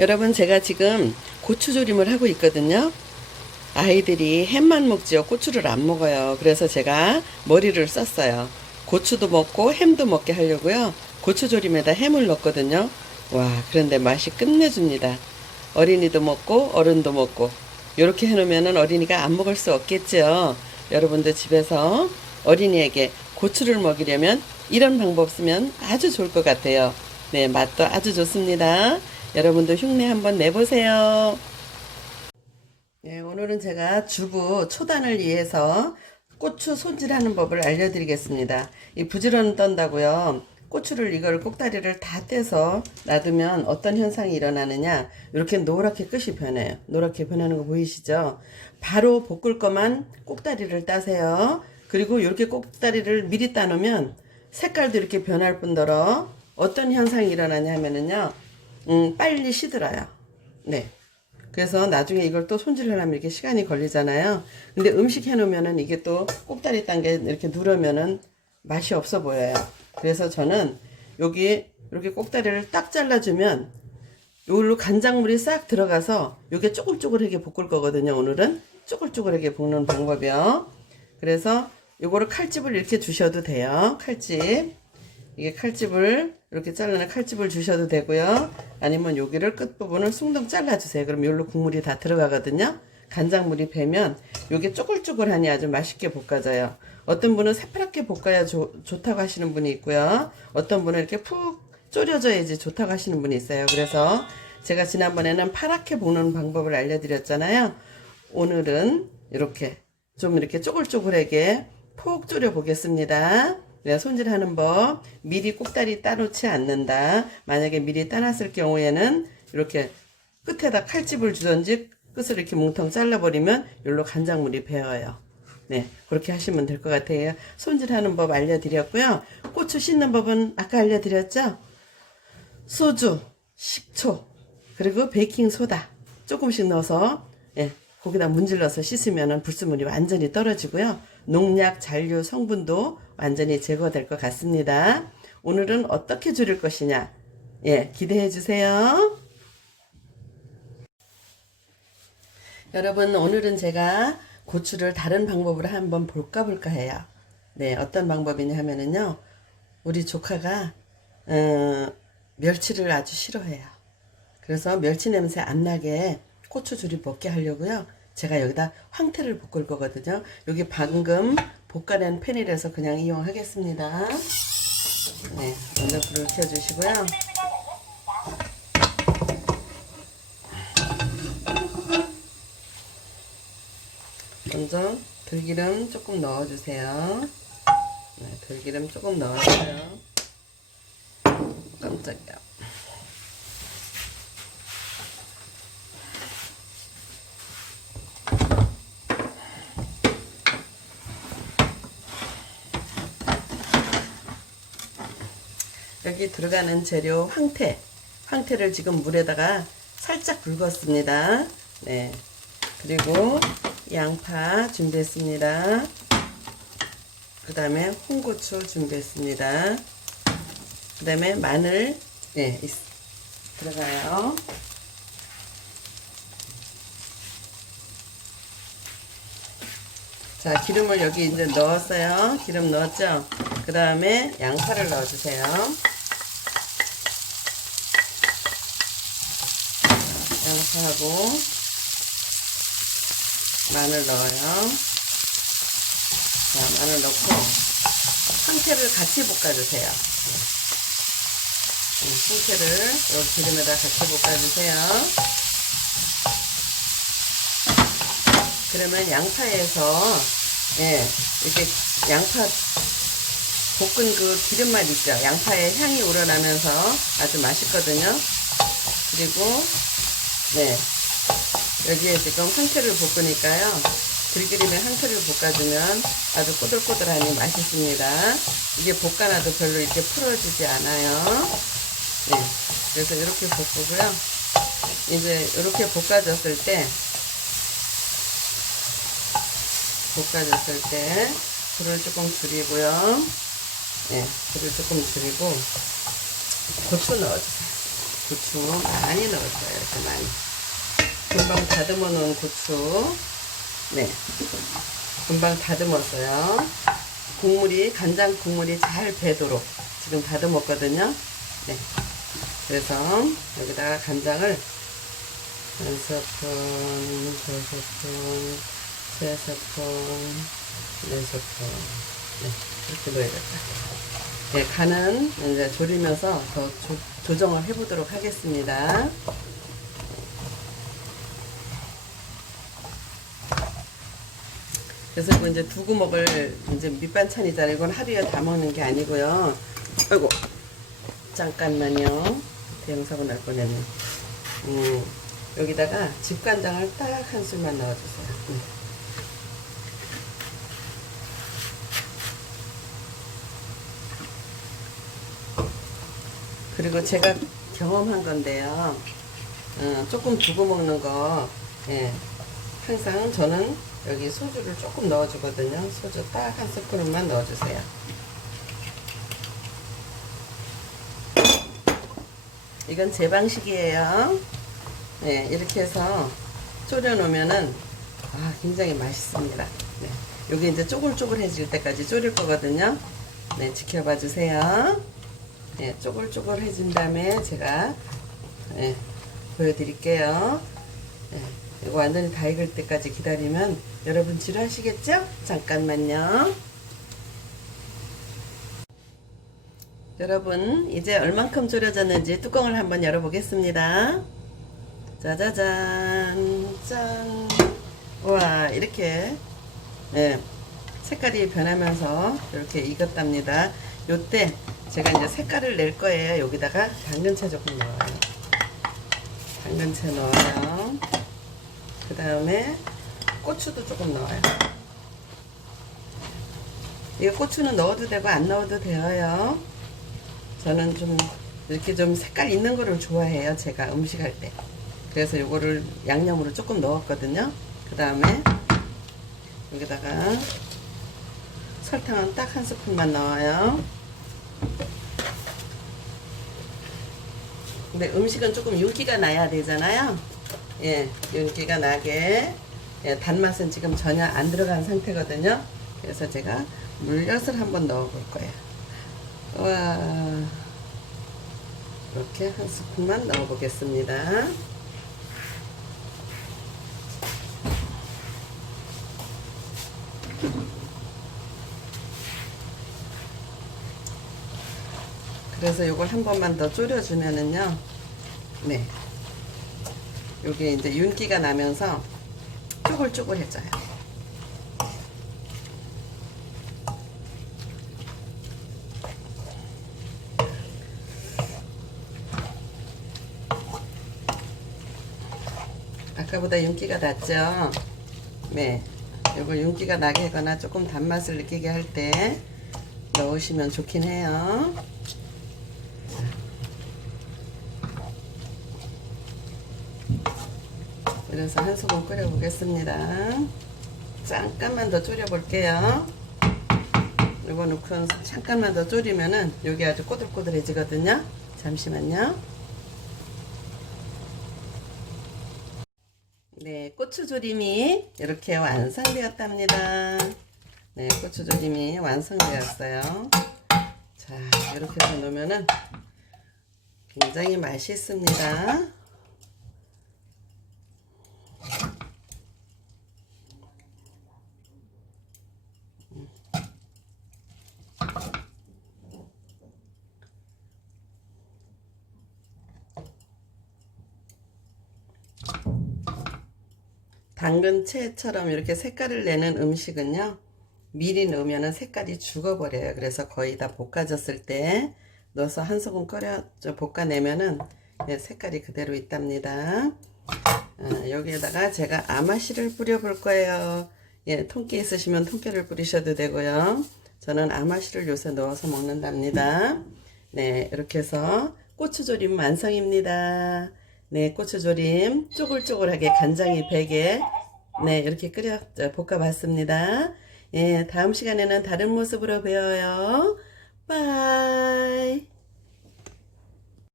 여러분 제가 지금 고추조림을 하고 있거든요. 아이들이 햄만 먹지요. 고추를 안 먹어요. 그래서 제가 머리를 썼어요. 고추도 먹고 햄도 먹게 하려고요. 고추조림에다 햄을 넣었거든요. 와, 그런데 맛이 끝내줍니다. 어린이도 먹고 어른도 먹고 이렇게 해놓으면 어린이가 안 먹을 수 없겠죠. 여러분도 집에서 어린이에게 고추를 먹이려면 이런 방법 쓰면 아주 좋을 것 같아요. 네, 맛도 아주 좋습니다. 여러분도 흉내 한번 내보세요. 네, 오늘은 제가 주부 초단을 위해서 고추 손질하는 법을 알려드리겠습니다. 이 부지런 떤다고요. 고추를 이걸 꼭다리를 다 떼서 놔두면 어떤 현상이 일어나느냐 이렇게 노랗게 끝이 변해요 노랗게 변하는 거 보이시죠 바로 볶을 거만 꼭다리를 따세요 그리고 이렇게 꼭다리를 미리 따놓으면 색깔도 이렇게 변할 뿐더러 어떤 현상이 일어나냐 하면은요 음, 빨리 시들어요 네 그래서 나중에 이걸 또 손질하려면 이렇게 시간이 걸리잖아요. 근데 음식 해놓으면은 이게 또 꼭다리 딴게 이렇게 누르면은 맛이 없어 보여요. 그래서 저는 여기 이렇게 꼭다리를 딱 잘라주면 요걸로 간장물이 싹 들어가서 요게 쪼글쪼글하게 볶을 거거든요. 오늘은 쪼글쪼글하게 볶는 방법이요. 그래서 요거를 칼집을 이렇게 주셔도 돼요. 칼집. 이게 칼집을 이렇게 잘라낸 칼집을 주셔도 되고요. 아니면 여기를 끝부분을 숭덩 잘라주세요. 그럼 여기로 국물이 다 들어가거든요. 간장물이 배면 요게 쪼글쪼글하니 아주 맛있게 볶아져요. 어떤 분은 새파랗게 볶아야 좋, 좋다고 하시는 분이 있고요. 어떤 분은 이렇게 푹 졸여져야지 좋다고 하시는 분이 있어요. 그래서 제가 지난번에는 파랗게 볶는 방법을 알려드렸잖아요. 오늘은 이렇게 좀 이렇게 쪼글쪼글하게 푹 졸여 보겠습니다. 네, 손질하는 법 미리 꼭다리 따놓지 않는다. 만약에 미리 따놨을 경우에는 이렇게 끝에다 칼집을 주던지 끝을 이렇게 뭉텅 잘라버리면 여기로 간장물이 배어요. 네, 그렇게 하시면 될 것 같아요. 손질하는 법 알려드렸고요. 고추 씻는 법은 아까 알려드렸죠? 소주, 식초, 그리고 베이킹 소다 조금씩 넣어서 예, 거기다 문질러서 씻으면 불순물이 완전히 떨어지고요. 농약, 잔류 성분도 완전히 제거될 것 같습니다. 오늘은 어떻게 줄일 것이냐? 예, 기대해 주세요. 여러분, 오늘은 제가 고추를 다른 방법으로 한번 볼까 볼까 해요. 네, 어떤 방법이냐 하면은요, 우리 조카가, 어, 멸치를 아주 싫어해요. 그래서 멸치 냄새 안 나게 고추줄이 먹게 하려고요. 제가 여기다 황태를 볶을 거거든요. 여기 방금 볶아낸 팬이라서 그냥 이용하겠습니다. 네, 먼저 불을 켜주시고요. 먼저 들기름 조금 넣어주세요. 네, 들기름 조금 넣어줘요. 깜짝이야. 여기 들어가는 재료 황태. 황태를 지금 물에다가 살짝 붉었습니다. 네. 그리고 양파 준비했습니다. 그 다음에 홍고추 준비했습니다. 그 다음에 마늘, 네, 있, 들어가요. 자, 기름을 여기 이제 넣었어요. 기름 넣었죠? 그 다음에 양파를 넣어주세요. 양파하고 마늘 넣어요. 자, 마늘 넣고 황태를 같이 볶아주세요. 음, 황태를 이 기름에다 같이 볶아주세요. 그러면 양파에서 예, 이렇게 양파 볶은 그 기름맛 있죠. 양파의 향이 우러나면서 아주 맛있거든요. 그리고 네 여기에 지금 황태를 볶으니까요. 들기름에 황태를 볶아주면 아주 꼬들꼬들하니 맛있습니다. 이게 볶아놔도 별로 이렇게 풀어지지 않아요. 네, 그래서 이렇게 볶고요. 이제 이렇게 볶아졌을 때 볶아졌을 때 불을 조금 줄이고요. 네, 불을 조금 줄이고 고추 넣어주세요. 고추 많이 넣었어요. 이렇게 많이. 금방 다듬어 놓은 고추. 네. 금방 다듬었어요. 국물이, 간장 국물이 잘 배도록 지금 다듬었거든요. 네. 그래서 여기다가 간장을 한 스푼, 두 스푼, 세 스푼, 네 스푼. 네. 이렇게 넣어야겠다. 네, 간은 이제 졸이면서 더 조, 조정을 해보도록 하겠습니다. 그래서 이거 이제 두고 먹을 이제 밑반찬이잖아요. 이건 하루에 다 먹는 게 아니고요. 아이고, 잠깐만요. 대형사고 날 뻔했네. 음, 여기다가 집간장을 딱 한 술만 넣어주세요. 음. 그리고 제가 경험한 건데요. 어, 조금 두고 먹는 거, 예. 항상 저는 여기 소주를 조금 넣어주거든요. 소주 딱 한 스푼만 넣어주세요. 이건 제 방식이에요. 네, 이렇게 해서 졸여 놓으면은 아, 굉장히 맛있습니다. 네. 여기 이제 쪼글쪼글해질 때까지 졸일 거거든요. 네, 지켜봐 주세요. 네, 쪼글쪼글해진 다음에 제가 네, 보여드릴게요. 네, 이거 완전히 다 익을 때까지 기다리면 여러분 지루하시겠죠? 잠깐만요. 여러분 이제 얼만큼 졸여졌는지 뚜껑을 한번 열어보겠습니다. 짜자잔 짠. 와 이렇게 네, 색깔이 변하면서 이렇게 익었답니다. 요때 제가 이제 색깔을 낼 거예요. 여기다가 당근채 조금 넣어요. 당근채 넣어요. 그 다음에 고추도 조금 넣어요. 이거 고추는 넣어도 되고 안 넣어도 되어요. 저는 좀 이렇게 좀 색깔 있는 거를 좋아해요. 제가 음식할 때. 그래서 요거를 양념으로 조금 넣었거든요. 그 다음에 여기다가 설탕은 딱 한 스푼만 넣어요. 근데 음식은 조금 윤기가 나야 되잖아요. 예, 윤기가 나게. 예, 단맛은 지금 전혀 안 들어간 상태거든요. 그래서 제가 물엿을 한번 넣어 볼 거예요. 와, 이렇게 한 스푼만 넣어 보겠습니다. 그래서 이걸 한 번만 더 졸여주면은요, 네. 요게 이제 윤기가 나면서 쪼글쪼글해져요. 아까보다 윤기가 났죠? 네. 요걸 윤기가 나게 하거나 조금 단맛을 느끼게 할 때 넣으시면 좋긴 해요. 그래서 한 소금 끓여 보겠습니다. 잠깐만 더 졸여 볼게요. 이거 넣고 잠깐만 더 졸이면은 여기 아주 꼬들꼬들해지거든요. 잠시만요. 네, 고추조림이 이렇게 완성되었답니다. 네, 고추조림이 완성되었어요. 자, 이렇게 해서 놓으면은 굉장히 맛있습니다. 당근채처럼 이렇게 색깔을 내는 음식은요 미리 넣으면 색깔이 죽어버려요. 그래서 거의 다 볶아졌을 때 넣어서 한 소금 끓여 저 볶아내면은 예, 색깔이 그대로 있답니다. 아, 여기에다가 제가 아마씨를 뿌려 볼 거예요. 예, 통깨 있으시면 통깨를 뿌리셔도 되고요. 저는 아마씨를 요새 넣어서 먹는답니다. 네 이렇게 해서 고추조림 완성입니다 네, 고추조림 쪼글쪼글하게 간장이 배게 네, 이렇게 끓여 볶아봤습니다. 예, 다음 시간에는 다른 모습으로 배워요. 바이.